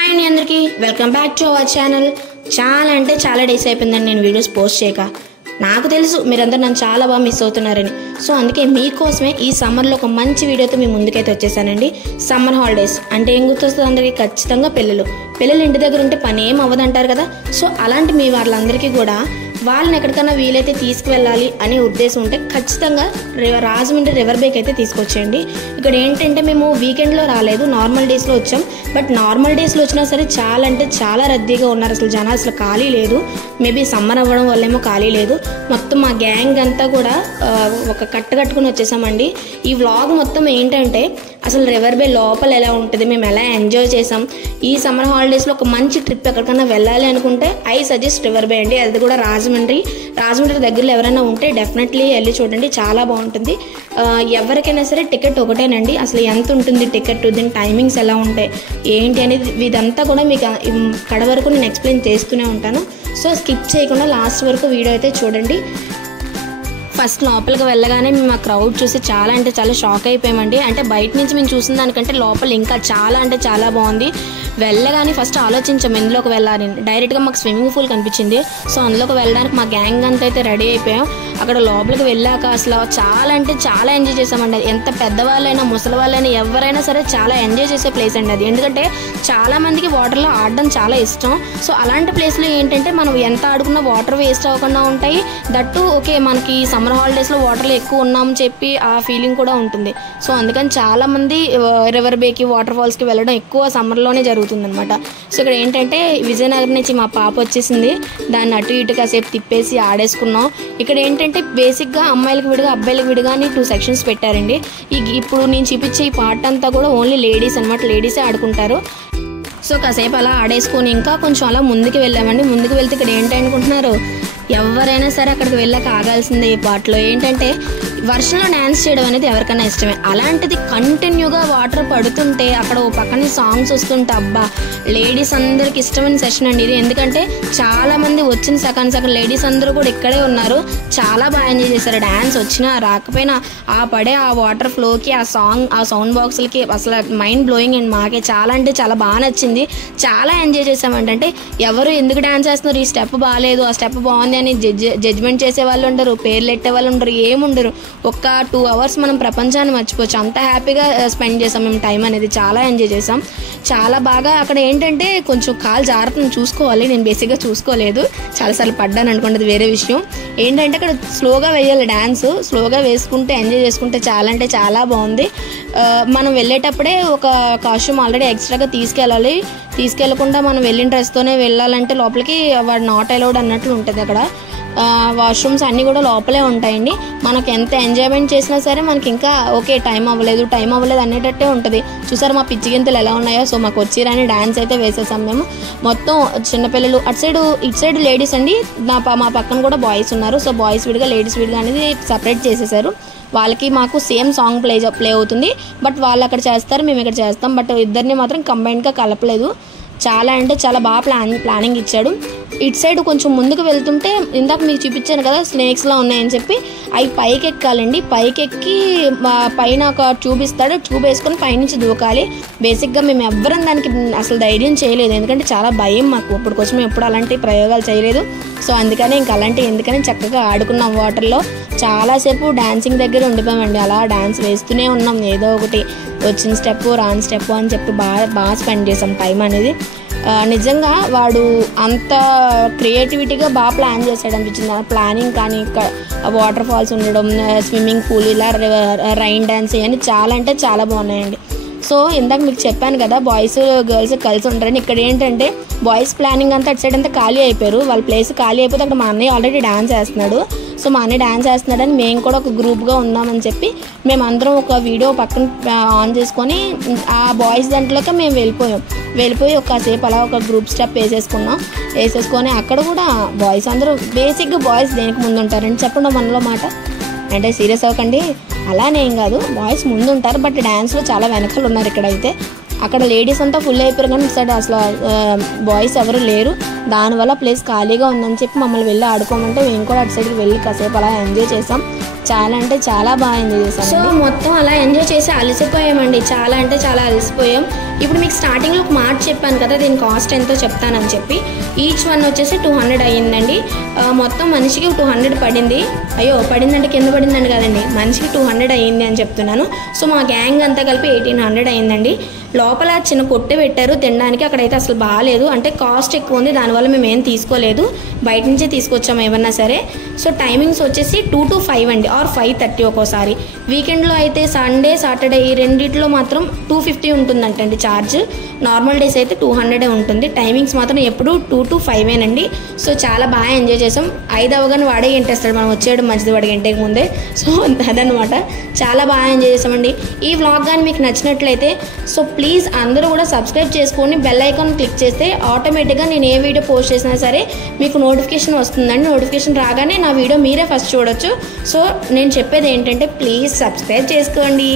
Hi అండి అందరికీ welcome back to our channel. చాలా డేస్ అయిపోయిందండి నేను వీడియోస్ పోస్ట్ చేయక. నాకు తెలుసు మీరందరూ నన్ను చాలా బాగా మిస్ అవుతున్నారని. సో అందుకే మీకోసమే ఈ సమ్మర్లో ఒక మంచి వీడియోతో మీ ముందుకైతే వచ్చేసానండి. సమ్మర్ హాలిడేస్ అంటే ఏం గుర్తొస్తుంది అందరికీ? ఖచ్చితంగా పిల్లలు ఇంటి దగ్గర ఉంటే పని ఏం అవ్వదంటారు కదా. సో అలాంటి మీ వాళ్ళందరికీ కూడా వాళ్ళని ఎక్కడికైనా వీలైతే తీసుకువెళ్ళాలి అనే ఉద్దేశం ఉంటే ఖచ్చితంగా రాజమండ్రి రివర్ బేక్ అయితే తీసుకొచ్చేయండి. ఇక్కడ ఏంటంటే మేము వీకెండ్లో రాలేదు, నార్మల్ డేస్లో వచ్చాం. బట్ నార్మల్ డేస్లో వచ్చినా సరే చాలా రద్దీగా ఉన్నారు. అసలు జనాలు అసలు ఖాళీ లేదు. మేబీ సమ్మర్ అవ్వడం వల్లేమో ఖాళీ లేదు. మొత్తం మా గ్యాంగ్ అంతా కూడా ఒక కట్టుకుని వచ్చేసామండి. ఈ వ్లాగ్ మొత్తం ఏంటంటే అసలు రివర్ బే లోపల ఎలా ఉంటుంది, మేము ఎలా ఎంజాయ్ చేసాం, ఈ సమ్మర్ హాలిడేస్లో ఒక మంచి ట్రిప్ ఎక్కడికన్నా వెళ్ళాలి అనుకుంటే ఐ సజెస్ట్ రివర్ బే అండి. అది కూడా రాజమండ్రి దగ్గరలో ఎవరైనా ఉంటే డెఫినెట్లీ వెళ్ళి చూడండి, చాలా బాగుంటుంది. ఎవరికైనా సరే టికెట్ ఒకటేనండి. అసలు ఎంత ఉంటుంది టికెట్, దీని టైమింగ్స్ ఎలా ఉంటాయి ఏంటి అనేది ఇదంతా కూడా మీకు కడ వరకు నేను ఎక్స్ప్లెయిన్ చేస్తూనే ఉంటాను. సో స్కిప్ చేయకుండా లాస్ట్ వరకు వీడియో అయితే చూడండి. ఫస్ట్ లోపలికి వెళ్ళగానే మేము ఆ క్రౌడ్ చూసి చాలా షాక్ అయిపోయామండి. అంటే బయట నుంచి మేము చూసిన దానికంటే లోపల ఇంకా చాలా బాగుంది. వెళ్ళగానే ఫస్ట్ ఆలోచించాం ఎందులోకి వెళ్ళాలని. డైరెక్ట్గా మాకు స్విమ్మింగ్ పూల్ కనిపించింది. సో అందులోకి వెళ్ళడానికి మా గ్యాంగ్ అంతా అయితే రెడీ అయిపోయాం. అక్కడ లోపలికి వెళ్ళాక అసలు చాలా ఎంజాయ్ చేసామండి. ఎంత పెద్దవాళ్ళైనా ముసలి వాళ్ళైనా ఎవరైనా సరే చాలా ఎంజాయ్ చేసే ప్లేస్ అండి అది. ఎందుకంటే చాలా మందికి వాటర్లో ఆడడం చాలా ఇష్టం. సో అలాంటి ప్లేస్లో ఏంటంటే మనం ఎంత ఆడుకున్నా వాటర్ వేస్ట్ అవ్వకుండా ఉంటాయి. దట్టు ఓకే మనకి సమ్మర్ హాలిడేస్లో వాటర్లో ఎక్కువ ఉన్నామని చెప్పి ఆ ఫీలింగ్ కూడా ఉంటుంది. సో అందుకని చాలామంది రివర్ బేకి వాటర్ ఫాల్స్కి వెళ్ళడం ఎక్కువ సమ్మర్లోనే జరుగుతుంది అనమాట. సో ఇక్కడ ఏంటంటే విజయనగరం నుంచి మా పాప వచ్చేసింది. దాన్ని అటు ఇటు కాసేపు తిప్పేసి ఆడేసుకున్నాం. ఇక్కడ ఏంటంటే బేసిక్గా అమ్మాయిలకు విడిగా అబ్బాయిలకు విడిగా అని 2 సెక్షన్స్ పెట్టారండి. ఇప్పుడు నేను చూపించే ఈ పార్ట్ అంతా కూడా ఓన్లీ లేడీస్ అనమాట, లేడీసే ఆడుకుంటారు. సో కాసేపు అలా ఆడేసుకొని ఇంకా కొంచెం అలా ముందుకు వెళ్ళామండి. ముందుకు వెళ్తే ఇక్కడ ఏంటనుకుంటున్నారు, ఎవరైనా సరే అక్కడికి వెళ్ళాక ఆగాల్సిందే. ఈ పాటలో ఏంటంటే వర్షంలో డ్యాన్స్ చేయడం అనేది ఎవరికైనా ఇష్టమే. అలాంటిది కంటిన్యూగా వాటర్ పడుతుంటే అక్కడ ఓ పక్కన సాంగ్స్ వస్తుంటే అబ్బా లేడీస్ అందరికి ఇష్టమైన సెషన్ అండి ఇది. ఎందుకంటే చాలా మంది వచ్చిన సగం లేడీస్ అందరూ కూడా ఇక్కడే ఉన్నారు. చాలా బాగా ఎంజాయ్ చేశారు. డ్యాన్స్ వచ్చినా రాకపోయినా ఆ పడే ఆ వాటర్ ఫ్లోకి ఆ సౌండ్ బాక్సులకి అసలు మైండ్ బ్లోయింగ్ అండ్ మాకే చాలా బాగా నచ్చింది. చాలా ఎంజాయ్ చేసామంటే. అంటే ఎవరు ఎందుకు డ్యాన్స్ చేస్తున్నారు, ఈ స్టెప్ బాగాలేదు ఆ స్టెప్ బాగుంది అని జడ్జ్మెంట్ చేసే వాళ్ళు ఉండరు, పేర్లు ఎట్టే వాళ్ళు ఉండరు, ఏముండరు. ఒక 2 hours మనం ప్రపంచాన్ని మర్చిపోవచ్చు. అంత హ్యాపీగా స్పెండ్ చేసాం మేము టైం అనేది. చాలా ఎంజాయ్ చేసాం. చాలా బాగా అక్కడ ఏంటంటే కొంచెం కాలు జాగ్రత్తను చూసుకోవాలి. నేను బేసిక్గా చూసుకోలేదు, చాలాసార్లు పడ్డాను అనుకోండి, వేరే విషయం. ఏంటంటే అక్కడ స్లోగా వేయాలి డ్యాన్స్. స్లోగా వేసుకుంటే ఎంజాయ్ చేసుకుంటే చాలా బాగుంది. మనం వెళ్ళేటప్పుడే ఒక కాస్ట్యూమ్ ఆల్రెడీ ఎక్స్ట్రాగా తీసుకెళ్లకుండా మనం వెళ్ళిన డ్రెస్తోనే వెళ్ళాలంటే లోపలికి వాడు నాట్ అలౌడ్ అన్నట్లు ఉంటుంది. అక్కడ వాష్రూమ్స్ అన్నీ కూడా లోపలే ఉంటాయండి. మనకు ఎంత ఎంజాయ్మెంట్ చేసినా సరే మనకి ఇంకా ఓకే టైం అవ్వలేదు అనేటట్టే ఉంటుంది. చూసారు మా పిచ్చి గింతలు ఎలా ఉన్నాయో. సో మాకు వచ్చిరాని డ్యాన్స్ అయితే వేసేసాం మేము. మొత్తం చిన్నపిల్లలు ఇటు సైడ్ లేడీస్ అండి. మా పక్కన కూడా బాయ్స్ ఉన్నారు. సో బాయ్స్ విడిగా లేడీస్ విడిగా అనేది సపరేట్ చేసేసారు. వాళ్ళకి మాకు సేమ్ సాంగ్ ప్లే అవుతుంది. బట్ వాళ్ళు అక్కడ చేస్తారు, మేము ఇక్కడ చేస్తాం. బట్ ఇద్దరిని మాత్రం కంబైన్డ్గా కలపలేదు. చాలా బాగా ప్లానింగ్ ఇచ్చాడు. ఇటు సైడ్ కొంచెం ముందుకు వెళ్తుంటే ఇందాక మీకు చూపించాను కదా స్నేక్స్లా ఉన్నాయని చెప్పి, అవి పైకి ఎక్కాలండి. పైకి ఎక్కి పైన ఒక ట్యూబ్ ఇస్తాడు, ట్యూబ్ వేసుకొని పైనుంచి దూకాలి. బేసిక్గా మేము ఎవ్వరం దానికి అసలు ధైర్యం చేయలేదు. ఎందుకంటే చాలా భయం మాకు. ఇప్పటికొచ్చి మేము ఎప్పుడు అలాంటి ప్రయోగాలు చేయలేదు. సో అందుకని ఎందుకని చక్కగా ఆడుకున్నాం వాటర్లో. చాలాసేపు డాన్సింగ్ దగ్గర ఉండిపోయామండి. అలా డాన్స్ వేస్తూనే ఉన్నాం. ఏదో ఒకటి వచ్చిన స్టెప్ రాని స్టెప్ అని చెప్పి బాగా స్పెండ్ చేసాం టైం అనేది. నిజంగా వాడు అంత క్రియేటివిటీగా బాగా ప్లాన్ చేశాడు అనిపించింది. ప్లానింగ్ కానీ వాటర్ ఫాల్స్ ఉండడం, స్విమ్మింగ్ పూల్, ఇలా రైన్ డ్యాన్స్ ఇవన్నీ చాలా బాగున్నాయండి. సో ఇందాక మీకు చెప్పాను కదా బాయ్స్ గర్ల్స్ కలిసి ఉంటారని. ఇక్కడ ఏంటంటే బాయ్స్ ప్లానింగ్ అంతా అటు సైడ్ అంతా ఖాళీ అయిపోయారు. వాళ్ళ ప్లేస్ ఖాళీ అయిపోతే అక్కడ మా అన్నయ్య ఆల్రెడీ డాన్స్ చేస్తున్నాడు. సో మా అన్నయ్య డాన్స్ చేస్తున్నాడని మేము కూడా ఒక గ్రూప్గా ఉందామని చెప్పి మేమందరం ఒక వీడియో పక్కన ఆన్ చేసుకొని ఆ బాయ్స్ దాంట్లోకి మేము వెళ్ళిపోయి ఒకసేపు అలా ఒక గ్రూప్ స్టెప్ వేసేసుకొని అక్కడ కూడా బాయ్స్ అందరూ బేసిక్గా బాయ్స్ దేనికి ముందు ఉంటారండి చెప్పండి మనలో మాట. అంటే సీరియస్ అవ్వకండి, అలానే ఏం కాదు, బాయ్స్ ముందు ఉంటారు. బట్ డ్యాన్స్లో చాలా వెనకలు ఉన్నారు. ఇక్కడైతే అక్కడ లేడీస్ అంతా ఫుల్ అయిపోయారు కానీ ఇటు అసలు బాయ్స్ ఎవరు లేరు. దానివల్ల ప్లేస్ ఖాళీగా ఉందని చెప్పి మమ్మల్ని వెళ్ళి ఆడుకోమంటే మేము కూడా అటు సైడ్కి వెళ్ళి కాసేపు అలా ఎంజాయ్ చేసాం. చాలా అంటే చాలా బాగా ఎంజాయ్ చేశాను. సో మొత్తం అలా ఎంజాయ్ చేసి అలసిపోయామండి, చాలా అంటే చాలా అలసిపోయాం. ఇప్పుడు మీకు స్టార్టింగ్లో ఒక మాట చెప్పాను కదా దీని కాస్ట్ ఎంతో చెప్తానని చెప్పి. ఈచ్ వన్ వచ్చేసి 200 అయ్యిందండి. మొత్తం మనిషికి 200 పడింది. అయ్యో పడిందంటే కింద పడిందండి కదండి, మనిషికి 200 అయ్యింది అని చెప్తున్నాను. సో మా గ్యాంగ్ అంతా కలిపి 1800 అయ్యిందండి. లోపల చిన్న కొట్టు పెట్టారు తినడానికి, అక్కడైతే అసలు బాగాలేదు, అంటే కాస్ట్ ఎక్కువ ఉంది, దానివల్ల మేము ఏం తీసుకోలేదు, బయట నుంచే తీసుకొచ్చాము ఏమన్నా సరే. సో టైమింగ్స్ వచ్చేసి 2 to 5 అండి, ఆర్ 5:30 ఒక్కోసారి. వీకెండ్లో అయితే సండే సాటర్డే ఈ రెండిట్లో మాత్రం 250 ఉంటుందంటండి ఛార్జ్. నార్మల్ డేస్ అయితే 200 ఉంటుంది. టైమింగ్స్ మాత్రం ఎప్పుడు 2 to 5 సో చాలా బాగా ఎంజాయ్ చేసాం. 5 అవగానే వాడే గంటేస్తాడు, మనం వచ్చేయడం మంచిది వాడి గంటకి ముందే. సో అదనమాట, చాలా బాగా ఎంజాయ్ చేసామండి. ఈ వ్లాగ్ కానీ మీకు నచ్చినట్లయితే సో ప్లీజ్ అందరూ కూడా సబ్స్క్రైబ్ చేసుకొని బెల్ ఐకాన్ క్లిక్ చేస్తే ఆటోమేటిక్గా నేను ఏ వీడియో పోస్ట్ చేసినా సరే మీకు నోటిఫికేషన్ వస్తుందండి. నోటిఫికేషన్ రాగానే నా వీడియో మీరే ఫస్ట్ చూడొచ్చు. సో నేను చెప్పేది ఏంటంటే ప్లీజ్ సబ్స్క్రైబ్ చేసుకోండి,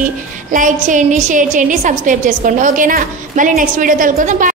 లైక్ చేయండి, షేర్ చేయండి, సబ్స్క్రైబ్ చేసుకోండి. ఓకేనా? మళ్ళీ నెక్స్ట్ వీడియో కలుద్దాం.